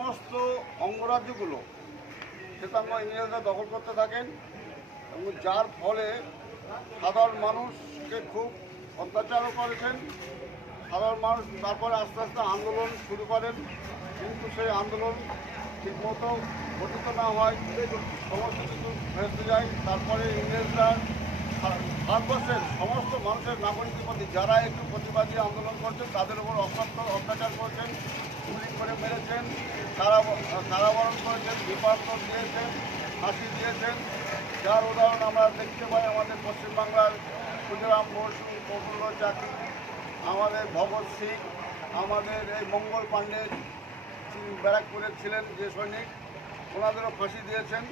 সমস্ত অঙ্গরাজ্যগুলো শ্বেতাঙ্গ ইংরেজরা দখল করতে থাকেন এবং যার ফলে সাধারণ মানুষকে খুব অত্যাচারও করেছেন। সাধারণ মানুষ তারপরে আস্তে আস্তে আন্দোলন শুরু করেন, কিন্তু সেই আন্দোলন ঠিকমতো গঠিত না হয়, সমস্ত কিছু ভেসে যায়। তারপরে ইংরেজরা ভারতবর্ষের সমস্ত মানুষের নাগরিকের প্রতি যারা একটু প্রতিবাদী আন্দোলন করছেন তাদের উপর অত্যাচার করছেন, গুলি করে মেরেছেন, কারাবরণ করেছেন, বিপার্থ দিয়েছেন, ফাঁসি দিয়েছেন। যার উদাহরণ আমরা দেখতে পাই আমাদের পশ্চিমবাংলার ক্ষুদিরাম বসু, প্রফুল্ল চাকি, আমাদের ভগৎ সিং, আমাদের এই মঙ্গল পাণ্ডে ব্যারাকপুরের ছিলেন যে সৈনিক, ওনাদেরও ফাঁসি দিয়েছেন।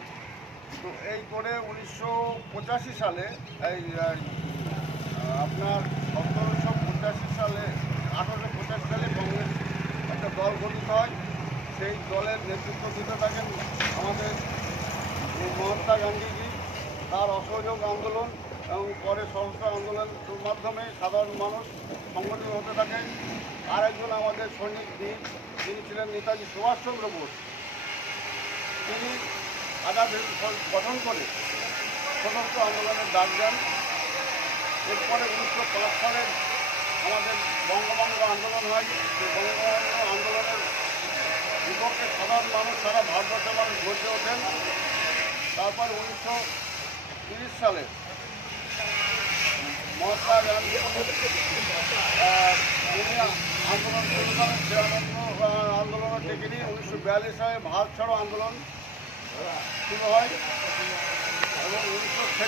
তো এই করে 1985 সালে এই আপনার 1785 সালে 1885 সালে কংগ্রেস একটা দল গঠিত হয়। সেই দলের নেতৃত্ব দিতে থাকেন আমাদের মহাত্মা গান্ধীজি। তার অসহযোগ আন্দোলন এবং পরে সশস্ত্র আন্দোলনের মাধ্যমে সাধারণ মানুষ সংগঠিত হতে থাকেন। আরেকজন আমাদের সৈনিক বীর, তিনি ছিলেন নেতাজি সুভাষচন্দ্র বোস। তিনি আজাদ হিন্দ ফৌজ গঠন করে সশস্ত্র আন্দোলনের ডাক দেন। এরপরে 1905 সালে আমাদের বঙ্গভঙ্গ আন্দোলন হয়। সেই বঙ্গভঙ্গ আন্দোলনের বিপক্ষে সাধারণ মানুষ সারা ভারতবর্ষের মানুষ গড়ে ওঠেন। তারপর 1930 সালে মহাত্মা গান্ধী আন্দোলন শুরু করেন। সে আন্দোলনের ডেকে নিয়ে 1942 সালে ভারত ছাড়ো আন্দোলন শুরু হয় এবং 1946